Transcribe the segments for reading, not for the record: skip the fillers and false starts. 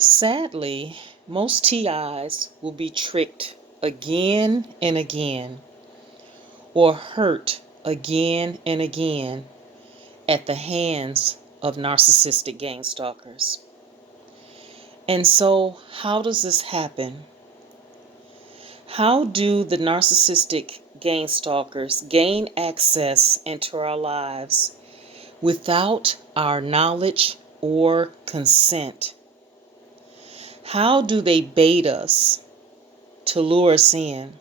Sadly, most TIs will be tricked again and again, or hurt again and again at the hands of narcissistic gang stalkers. And so, how does this happen? How do the narcissistic gang stalkers gain access into our lives without our knowledge or consent? How do they bait us to lure us in?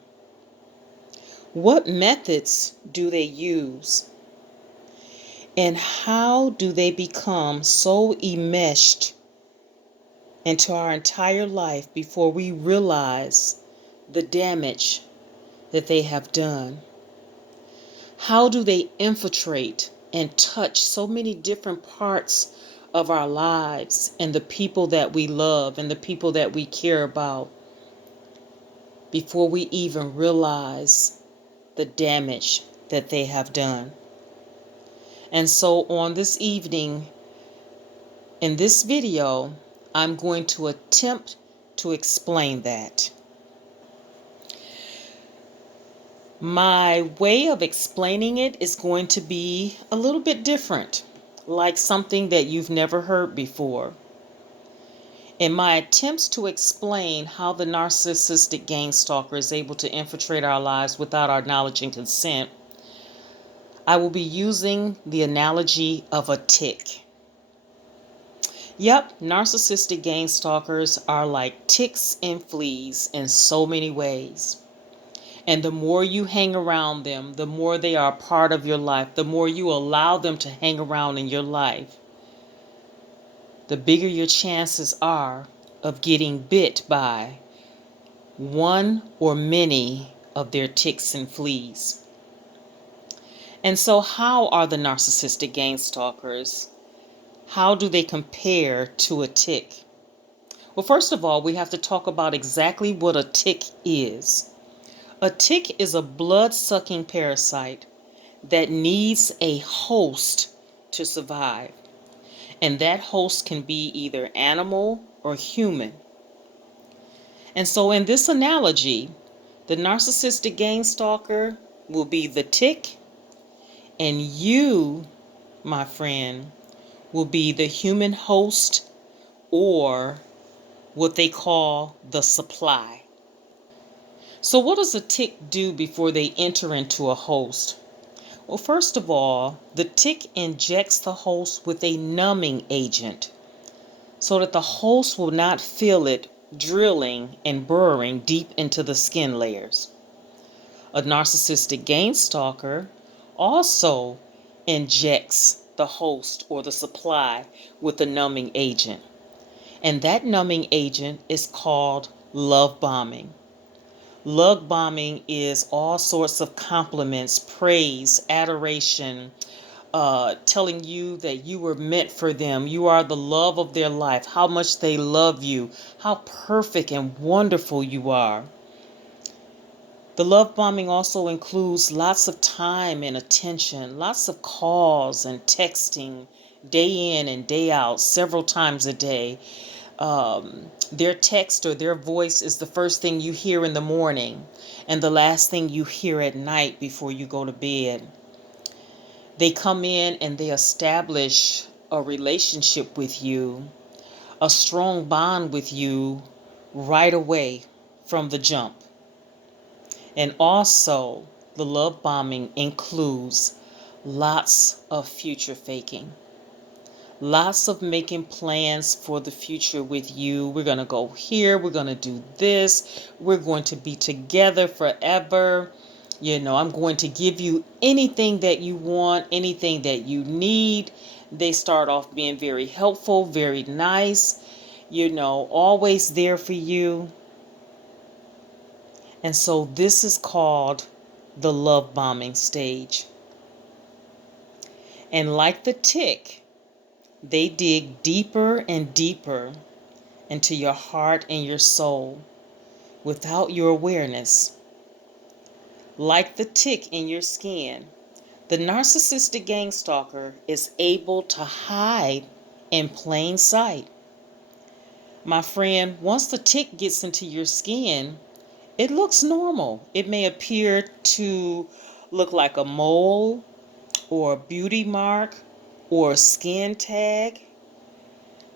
What methods do they use? And how do they become so enmeshed into our entire life before we realize the damage that they have done? How do they infiltrate and touch so many different parts of our lives and the people that we love and the people that we care about before we even realize the damage that they have done? And so on this evening, in this video, I'm going to attempt to explain that. My way of explaining it is going to be a little bit different, like something that you've never heard before. In my attempts to explain how the narcissistic gang stalker is able to infiltrate our lives without our knowledge and consent, I will be using the analogy of a tick. Yep, narcissistic gang stalkers are like ticks and fleas in so many ways. And the more you hang around them, the more they are a part of your life, the more you allow them to hang around in your life, the bigger your chances are of getting bit by one or many of their ticks and fleas. And so how are the narcissistic gang stalkers? How do they compare to a tick? Well, first of all, we have to talk about exactly what a tick is. A tick is a blood-sucking parasite that needs a host to survive. And that host can be either animal or human. And so in this analogy, the narcissistic gang stalker will be the tick, and you, my friend, will be the human host, or what they call the supply. So what does a tick do before they enter into a host? Well, first of all, the tick injects the host with a numbing agent so that the host will not feel it drilling and burrowing deep into the skin layers. A narcissistic gang stalker also injects the host or the supply with a numbing agent. And that numbing agent is called love bombing. Love bombing is all sorts of compliments, praise, adoration, telling you that you were meant for them. You are the love of their life, how much they love you, how perfect and wonderful you are. The love bombing also includes lots of time and attention, lots of calls and texting, day in and day out, several times a day. Their text or their voice is the first thing you hear in the morning and the last thing you hear at night before you go to bed. They come in and they establish a relationship with you, a strong bond with you right away from the jump. And also, the love bombing includes lots of future faking. Lots of making plans for the future with you. We're going to go here. We're going to do this. We're going to be together forever. I'm going to give you anything that you want, anything that you need. They start off being very helpful, very nice, always there for you. And so this is called the love bombing stage. And like the tick, they dig deeper and deeper into your heart and your soul without your awareness. Like the tick in your skin, the narcissistic gang stalker is able to hide in plain sight. My friend, once the tick gets into your skin, it looks normal. It may appear to look like a mole or a beauty mark or a skin tag.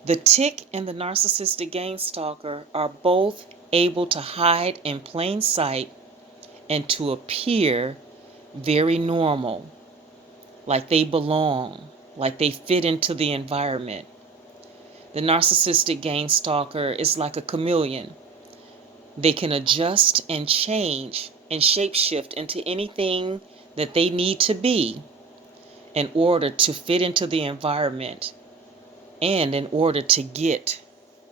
The tick and the narcissistic gang stalker are both able to hide in plain sight and to appear very normal, like they belong, like they fit into the environment. The narcissistic gang stalker is like a chameleon. They can adjust and change and shapeshift into anything that they need to be in order to fit into the environment and in order to get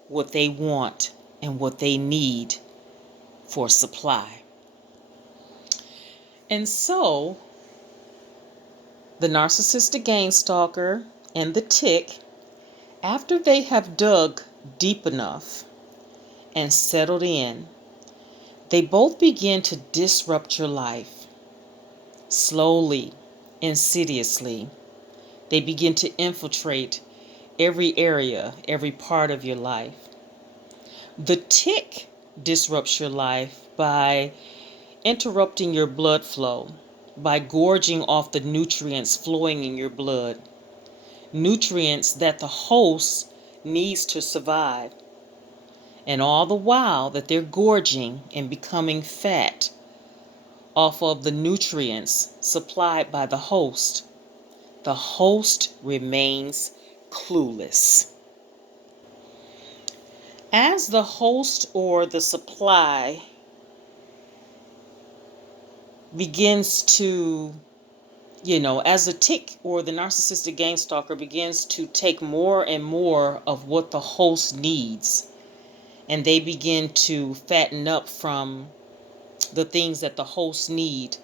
what they want and what they need for supply. And so, the narcissistic gang stalker and the tick, after they have dug deep enough and settled in, they both begin to disrupt your life. Slowly, insidiously, they begin to infiltrate every area, every part of your life. The tick disrupts your life by interrupting your blood flow, by gorging off the nutrients flowing in your blood, nutrients that the host needs to survive. And all the while that they're gorging and becoming fat off of the nutrients supplied by the host remains clueless. As the host or the supply begins to, as the tick or the narcissistic gang stalker begins to take more and more of what the host needs, and they begin to fatten up from the things that the host need,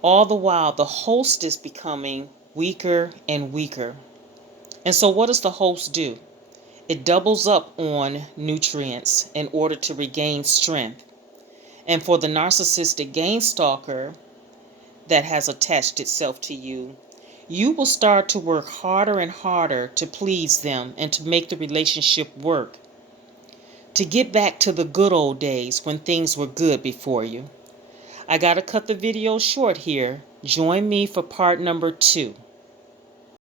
all the while the host is becoming weaker and weaker. And so what does the host do? It doubles up on nutrients in order to regain strength. And for the narcissistic gang stalker that has attached itself to you, you will start to work harder and harder to please them and to make the relationship work, to get back to the good old days when things were good before you. I got to cut the video short here. Join me for part number 2.